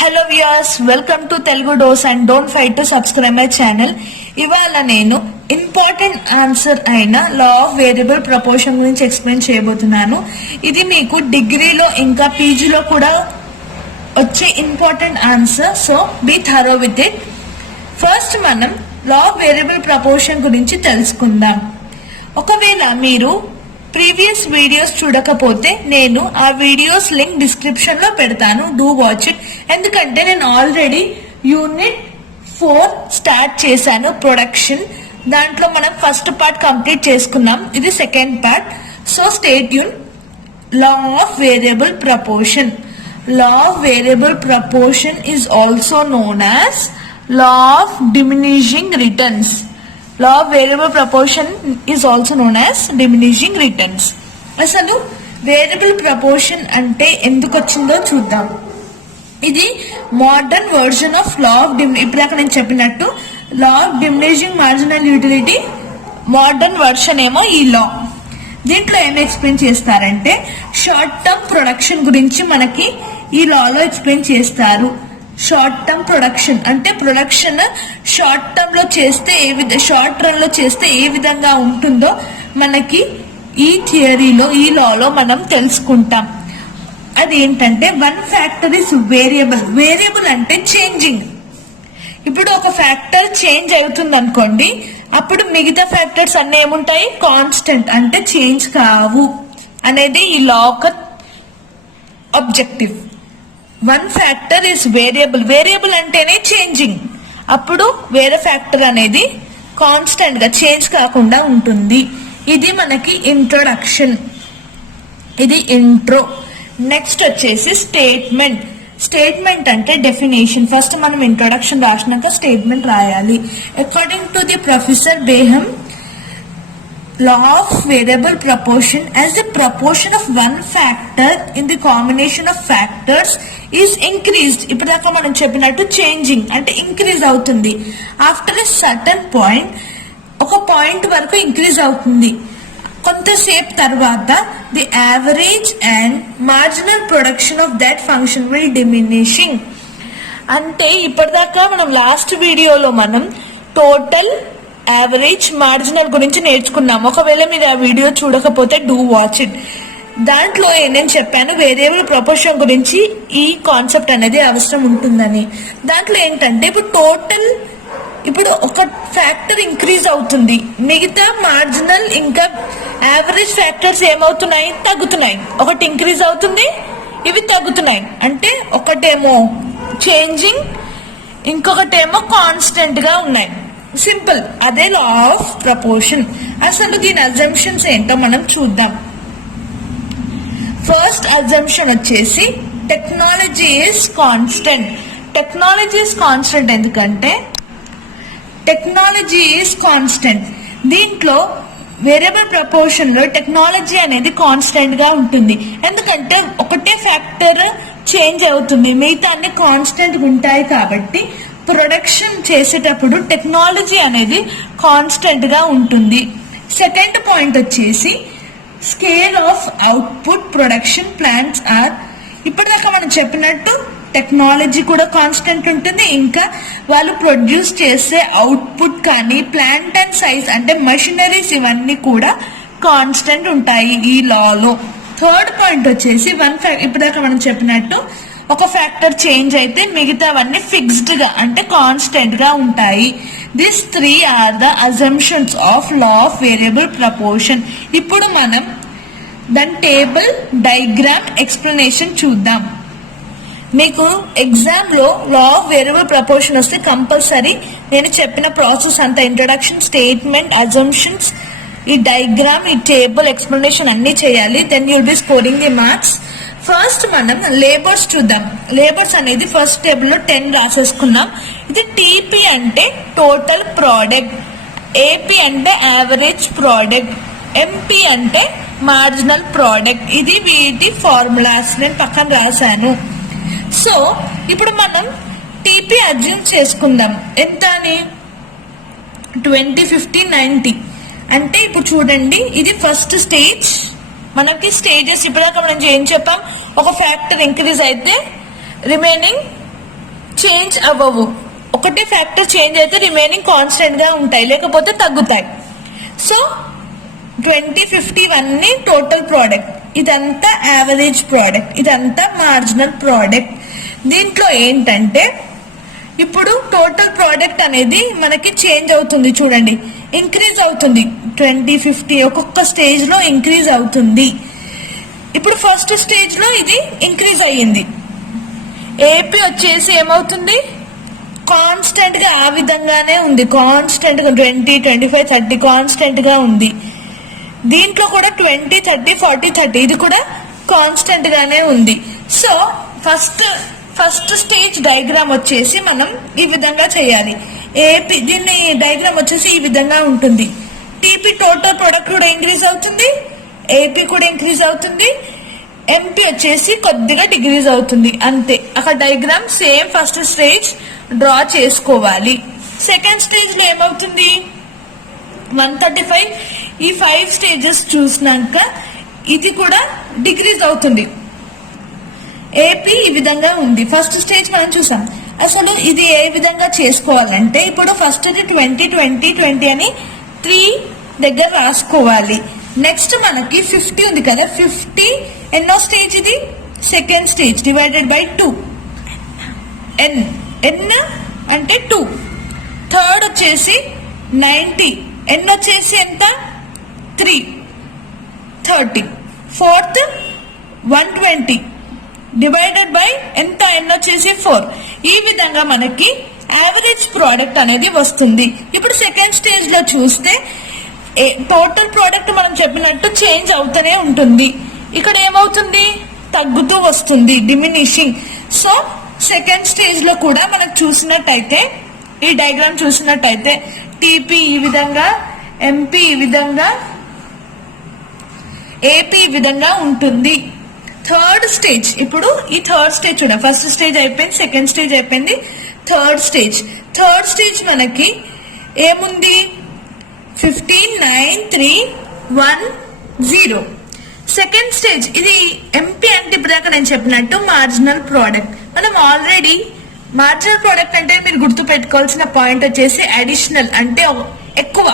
Hello viewers, welcome to Telugu dose and don't fight to subscribe my channel. ఇవాళ నేను important answer అయిన law of variable proportion గురించి explain చేయబోతున్నాను. ఇది మీకు డిగ్రీలో ఇంకా పీజీలో కూడా వచ్చే important answer, so be thorough with it. First మనం లా ఆఫ్ వేరియబుల్ ప్రపోర్షన్ గురించి తెలుసుకుందాం. ఒకవేళ మీరు ప్రీవియస్ వీడియోస్ చూడకపోతే నేను ఆ వీడియోస్ లింక్ డిస్క్రిప్షన్ లో పెడతాను, డూ వాచ్ ఇట్. ఎందుకంటే నేను ఆల్రెడీ యూనిట్ 4 స్టార్ట్ చేశాను, ప్రొడక్షన్. దాంట్లో మనం ఫస్ట్ పార్ట్ కంప్లీట్ చేసుకున్నాం, ఇది second part. So stay tune. Law of variable proportion. Law of variable proportion is also known as law of diminishing returns. Law of variable proportion is also known as diminishing returns. అసలు variable proportion అంటే ఎందుకు వచ్చిందో చూద్దాం. ఇది modern version of law of ఇప్పుడు అక్కడ నేను చెప్పినట్టు law of diminishing marginal utility modern version ఏమో ఈ లా. దీంట్లో ఏమి ఎక్స్ప్లెయిన్ చేస్తారంటే షార్ట్ టర్మ్ ప్రొడక్షన్ గురించి మనకి ఈ లాలో ఎక్స్ప్లెయిన్ చేస్తారు. షార్ట్ టర్మ్ ప్రొడక్షన్ అంటే ప్రొడక్షన్ షార్ట్ టర్మ్ లో చేస్తే షార్ట్ రన్ లో చేస్తే ఏ విధంగా ఉంటుందో మనకి ఈ థియరీలో ఈ లాలో మనం తెలుసుకుంటాం. అదేంటంటే one factor is variable. Variable అంటే చేంజింగ్. ఇప్పుడు ఒక ఫ్యాక్టర్ చేంజ్ అవుతుంది అనుకోండి, అప్పుడు మిగతా ఫ్యాక్టర్స్ అన్నీ ఏముంటాయి? కాన్స్టెంట్, అంటే చేంజ్ కావు అనేది ఈ లా యొక్క objective. One factor is variable. Variable అంటేనే చేంజింగ్, అప్పుడు వేరే ఫ్యాక్టర్ అనేది కాన్స్టెంట్ గా చేంజ్ కాకుండా ఉంటుంది. ఇది మనకి ఇంట్రొడక్షన్, ఇది ఇంట్రో. నెక్స్ట్ వచ్చేసి స్టేట్మెంట్. స్టేట్మెంట్ అంటే డెఫినేషన్. ఫస్ట్ మనం ఇంట్రొడక్షన్ రాసినాక స్టేట్మెంట్ రాయాలి. According to the professor Benham, law of variable proportion as the proportion of one factor in the combination of factors is increased. ఇప్పటిదాకా మనం చెప్పినట్టు changing అంటే increase అవుతుంది. ఆఫ్టర్ ఎ సర్టన్ పాయింట్, ఒక point వరకు increase అవుతుంది. కొంతసేపు తర్వాత the average and marginal production of that function will diminishing. అంటే ఇప్పటిదాకా మనం లాస్ట్ వీడియోలో మనం టోటల్, యావరేజ్, మార్జినల్ గురించి నేర్చుకున్నాం. ఒకవేళ మీరు ఆ వీడియో చూడకపోతే డూ వాచ్ ఇట్. దాంట్లో నేను చెప్పాను వేరియబుల్ ప్రపోర్షన్ గురించి ఈ కాన్సెప్ట్ అనేది అవసరం ఉంటుందని. దాంట్లో ఏంటంటే ఇప్పుడు టోటల్, ఇప్పుడు ఒక ఫ్యాక్టర్ ఇంక్రీజ్ అవుతుంది, మిగతా మార్జినల్ ఇంకా యావరేజ్ ఫ్యాక్టర్స్ ఏమవుతున్నాయి? తగ్గుతున్నాయి. ఒకటి ఇంక్రీజ్ అవుతుంది, ఇవి తగ్గుతున్నాయి. అంటే ఒకటేమో చేంజింగ్, ఇంకొకటేమో కాన్స్టెంట్ గా ఉన్నాయి. సింపుల్, అదే లా ఆఫ్ ప్రపోర్షన్. అసలు దీని అజంప్షన్స్ ఏంటో మనం చూద్దాం. ఫస్ట్ అజంప్షన్ వచ్చేసి technology is constant. Technology is constant ఎందుకంటే టెక్నాలజీ ఈజ్ కాన్స్టెంట్. దీంట్లో వేరియబుల్ ప్రపోర్షన్ లో టెక్నాలజీ అనేది కాన్స్టెంట్ గా ఉంటుంది. ఎందుకంటే ఒకటే ఫ్యాక్టర్ చేంజ్ అవుతుంది, మిగతా అన్ని కాన్స్టెంట్ ఉంటాయి. కాబట్టి ప్రొడక్షన్ చేసేటప్పుడు టెక్నాలజీ అనేది కాన్స్టెంట్ గా ఉంటుంది. సెకండ్ పాయింట్ వచ్చేసి scale of output production plants are. ఇప్పటిదాకా మనం చెప్పినట్టు టెక్నాలజీ కూడా కాన్స్టెంట్ ఉంటుంది, ఇంకా వాళ్ళు ప్రొడ్యూస్ చేసే అవుట్పుట్ కానీ ప్లాంట్ అండ్ సైజ్ అంటే మెషినరీస్ ఇవన్నీ కూడా కాన్స్టెంట్ ఉంటాయి ఈ లాలో. థర్డ్ పాయింట్ వచ్చేసి ఇప్పటిదాకా మనం చెప్పినట్టు ఒక ఫ్యాక్టర్ చేంజ్ అయితే మిగతావన్నీ ఫిక్స్డ్ గా అంటే కాన్స్టెంట్ గా ఉంటాయి. This 3 are the assumptions of law of variable proportion. ఇప్పుడు మనం దాని టేబుల్, డయాగ్రామ్, ఎక్స్ప్లెనేషన్ చూద్దాం. మీకు ఎగ్జామ్ లో లా ఆఫ్ వేరియబుల్ ప్రపోర్షన్ వస్తే కంపల్సరీ నేను చెప్పిన ప్రాసెస్ అంతా ఇంట్రొడక్షన్, స్టేట్మెంట్, అజంప్షన్స్, ఈ డయాగ్రామ్, ఈ టేబుల్, ఎక్స్ప్లెనేషన్ అన్ని చేయాలి. Then you'll be scoring the marks. First మనం లేబర్స్ చూద్దాం. లేబర్స్ అనేది ఫస్ట్ టేబుల్ లో 10 రాసేసుకున్నాం. ఇది టీపీ అంటే టోటల్ ప్రోడక్ట్, ఏపీ అంటే యావరేజ్ ప్రోడక్ట్, ఎంపీ అంటే మార్జినల్ ప్రోడక్ట్. ఇది వీటి ఫార్ములాస్ నేను పక్కన రాశాను. సో ఇప్పుడు మనం టీపీ అజ్యూమ్ చేసుకుందాం. ఎంత అని? 20, 50, 90. అంటే ఇప్పుడు చూడండి, ఇది ఫస్ట్ స్టేజ్. మనకి స్టేజెస్ ఇప్పటిదాకా మనం ఏం చెప్పాం? ఒక ఫ్యాక్టర్ ఇంక్రీజ్ అయితే రిమైనింగ్ చేంజ్ అవ్వవు. ఒకటే ఫ్యాక్టర్ చేంజ్ అయితే రిమైనింగ్ కాన్స్టెంట్ గా ఉంటాయి, లేకపోతే తగ్గుతాయి. సో 2051 ని టోటల్ ప్రోడక్ట్, ఇదంతా యావరేజ్ ప్రోడక్ట్, ఇదంతా మార్జినల్ ప్రోడక్ట్. దీంట్లో ఏంటంటే ఇప్పుడు టోటల్ ప్రోడక్ట్ అనేది మనకి చేంజ్ అవుతుంది, చూడండి ఇంక్రీజ్ అవుతుంది. 2050 ఒక్కొక్క స్టేజ్ లో ఇంక్రీజ్ అవుతుంది. ఇప్పుడు ఫస్ట్ స్టేజ్ లో ఇది ఇంక్రీజ్ అయ్యింది. ఏపీ వచ్చేసి ఏమవుతుంది, కాన్స్టెంట్ గా ఆ విధంగానే ఉంది, కాన్స్టెంట్ గా 20, 25, 30 కాన్స్టెంట్ గా ఉంది. దీంట్లో కూడా 20, 30, 40, 30 ఇది కూడా కాన్స్టెంట్ గానే ఉంది. సో ఫస్ట్ స్టేజ్ డయాగ్రామ్ వచ్చేసి మనం ఈ విధంగా చేయాలి. ఏపీ దీన్ని డయాగ్రామ్ వచ్చేసి ఈ విధంగా ఉంటుంది. టీపీ టోటల్ ప్రొడక్ట్ కూడా ఇంక్రీజ్ అవుతుంది, ఏపీ కూడా ఇంక్రీజ్ అవుతుంది, ఎంపీ వచ్చేసి కొద్దిగా డిగ్రీజ్ అవుతుంది, అంతే. అక్కడ diagram same first stage draw చేసుకోవాలి. సెకండ్ స్టేజ్ లో ఏమవుతుంది, 135. ఈ 5 స్టేజెస్ చూసినాక ఇది కూడా డిగ్రీజ్ అవుతుంది. ఏపీ ఈ విధంగా ఉంది. ఫస్ట్ స్టేజ్ మనం చూసాం. అసలు ఇది ఏ విధంగా చేసుకోవాలంటే ఇప్పుడు ఫస్ట్ 20, 20, 20 అని 3 దగ్గర రాసుకోవాలి. నెక్స్ట్ మనకి 50 ఉంది కదా, 50 ఎన్నో స్టేజ్ ఇది, సెకండ్ స్టేజ్ డివైడెడ్ బై 2. ఎన్ అంటే 2. థర్డ్ వచ్చేసి 90, ఎన్ వచ్చేసి ఎంత 3, 30. ఫోర్త్ 120 డివైడెడ్ బై ఎంత, ఎన్ వచ్చేసి 4. ఈ విధంగా మనకి యావరేజ్ ప్రోడక్ట్ అనేది వస్తుంది. ఇప్పుడు సెకండ్ స్టేజ్ లో చూస్తే టోటల్ ప్రోడక్ట్ మనం చెప్పినట్టు చేంజ్ అవుతూనే ఉంటుంది. ఇక్కడ ఏమవుతుంది, తగ్గుతూ వస్తుంది, డిమినిషింగ్. సో సెకండ్ స్టేజ్ లో కూడా మనకు చూసినట్టయితే, ఈ డయాగ్రామ్ చూసినట్టయితే టీపీ ఈ విధంగా, ఎంపీ ఈ విధంగా, ఏపీ ఈ విధంగా ఉంటుంది. థర్డ్ స్టేజ్, ఇప్పుడు ఈ థర్డ్ స్టేజ్ చూడ, ఫస్ట్ స్టేజ్ అయిపోయింది, సెకండ్ స్టేజ్ అయిపోయింది, థర్డ్ స్టేజ్ మనకి ఏముంది, 15, 9, 3, 1, 0. సెకండ్ స్టేజ్ ఇది ఎంపీ అంటే ఇప్పటిదాకా నేను చెప్పినట్టు మార్జినల్ ప్రోడక్ట్. మనం ఆల్రెడీ మార్జినల్ ప్రోడక్ట్ అంటే మీరు గుర్తు పెట్టుకోవాల్సిన పాయింట్ వచ్చేసి అడిషనల్, అంటే ఎక్కువ,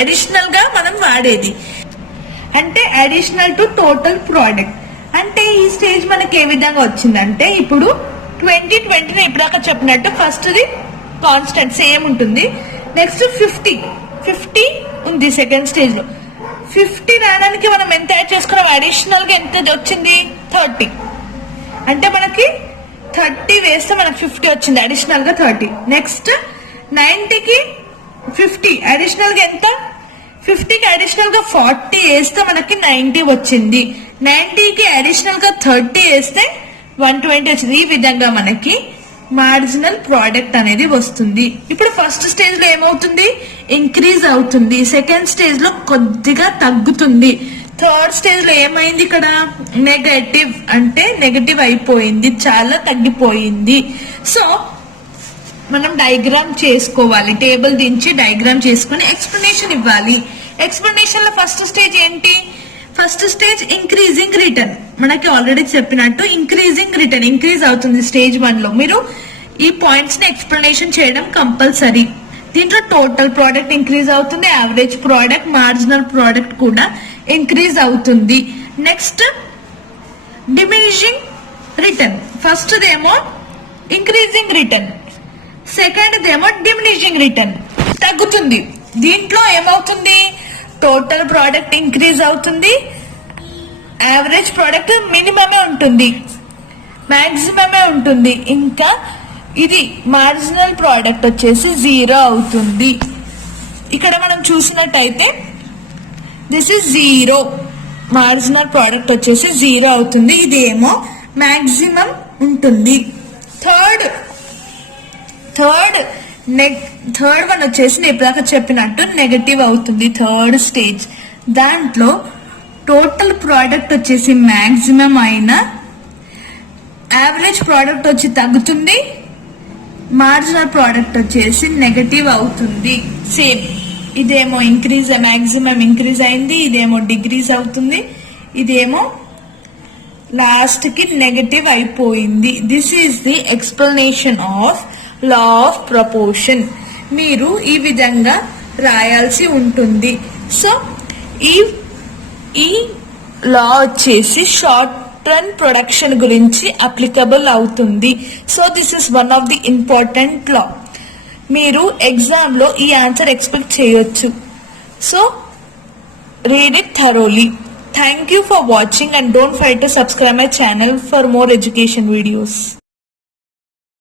అడిషనల్ గా మనం వాడేది, అంటే అడిషనల్ టు టోటల్ ప్రోడక్ట్. అంటే ఈ స్టేజ్ మనకి ఏ విధంగా వచ్చిందంటే ఇప్పుడు 20 ఇప్పటిదాకా చెప్పినట్టు ఫస్ట్ ది కాన్స్టెంట్ సేమ్ ఉంటుంది. నెక్స్ట్ 50 ఉంది సెకండ్ స్టేజ్ లో. 50 రావడానికి మనం ఎంత యాడ్ చేసుకున్నాం, అడిషనల్ గా ఎంత వచ్చింది 30. అంటే మనకి 30 వేస్తే మనకి 50 వచ్చింది, అడిషనల్ గా 30. నెక్స్ట్ 90కి 50 అడిషనల్ గా ఎంత, 50కి అడిషనల్ గా 40 వేస్తే మనకి 90 వచ్చింది. 90కి అడిషనల్ గా 30 వేస్తే 120 వచ్చింది. ఈ విధంగా మనకి మార్జినల్ ప్రోడక్ట్ అనేది వస్తుంది. ఇప్పుడు ఫస్ట్ స్టేజ్ లో ఏమవుతుంది, ఇంక్రీజ్ అవుతుంది. సెకండ్ స్టేజ్ లో కొద్దిగా తగ్గుతుంది. థర్డ్ స్టేజ్ లో ఏమైంది, ఇక్కడ నెగటివ్, అంటే నెగటివ్ అయిపోయింది, చాలా తగ్గిపోయింది. సో మనం డయాగ్రామ్ చేసుకోవాలి, టేబుల్ దించి డయాగ్రామ్ చేసుకుని ఎక్స్ప్లెనేషన్ ఇవ్వాలి. ఎక్స్ప్లెనేషన్ లో ఫస్ట్ స్టేజ్ ఏంటి, ఫస్ట్ స్టేజ్ ఇంక్రీజింగ్ రిటర్న్. మనకి ఆల్రెడీ చెప్పినట్టు ఇంక్రీజింగ్ రిటర్న్ ఇంక్రీజ్ అవుతుంది స్టేజ్ 1 లో. మీరు ఈ పాయింట్స్ ని ఎక్స్ప్లెనేషన్ చేయడం కంపల్సరీ. దీంట్లో టోటల్ ప్రోడక్ట్ ఇంక్రీజ్ అవుతుంది, యావరేజ్ ప్రోడక్ట్, మార్జినల్ ప్రోడక్ట్ కూడా ఇంక్రీజ్ అవుతుంది. నెక్స్ట్ డిమినిషింగ్ రిటర్న్, ఫస్ట్ దేమో ఇంక్రీజింగ్ రిటర్న్, సెకండ్ దేమో డిమినిషింగ్ రిటర్న్, తగ్గుతుంది. దీంట్లో ఏమవుతుంది, టోటల్ ప్రోడక్ట్ ఇంక్రీజ్ అవుతుంది, యావరేజ్ ప్రోడక్ట్ మినిమమే ఉంటుంది, మాక్సిమమే ఉంటుంది. ఇంకా ఇది మార్జినల్ ప్రోడక్ట్ వచ్చేసి 0 అవుతుంది. ఇక్కడ మనం చూసినట్టయితే దిస్ ఇస్ 0, మార్జినల్ ప్రోడక్ట్ వచ్చేసి 0 అవుతుంది. ఇదేమో మాక్సిమం ఉంటుంది. థర్డ్ వన్ వచ్చేసి నేను ఇప్పటిదాకా చెప్పినట్టు నెగటివ్ అవుతుంది. థర్డ్ స్టేజ్ దాంట్లో టోటల్ ప్రోడక్ట్ వచ్చేసి మాక్సిమం అయినా యావరేజ్ ప్రోడక్ట్ వచ్చి తగ్గుతుంది, మార్జినల్ ప్రోడక్ట్ వచ్చేసి నెగటివ్ అవుతుంది. సేమ్ ఇదేమో మాక్సిమం ఇంక్రీజ్ అయింది, ఇదేమో డిగ్రీజ్ అవుతుంది, ఇదేమో లాస్ట్ కి నెగటివ్ అయిపోయింది. This is the explanation of law of proportion. మీరు ఈ విధంగా రాయాల్సి ఉంటుంది. సో ఈ లా వచ్చేసి షార్ట్ రన్ ప్రొడక్షన్ గురించి అప్లికబుల్ అవుతుంది. So this is one of the important లా. మీరు ఎగ్జామ్ లో ఈ ఆన్సర్ ఎక్స్పెక్ట్ చేయొచ్చు. So read it thoroughly. Thank you for watching and don't forget to subscribe my channel for more education videos.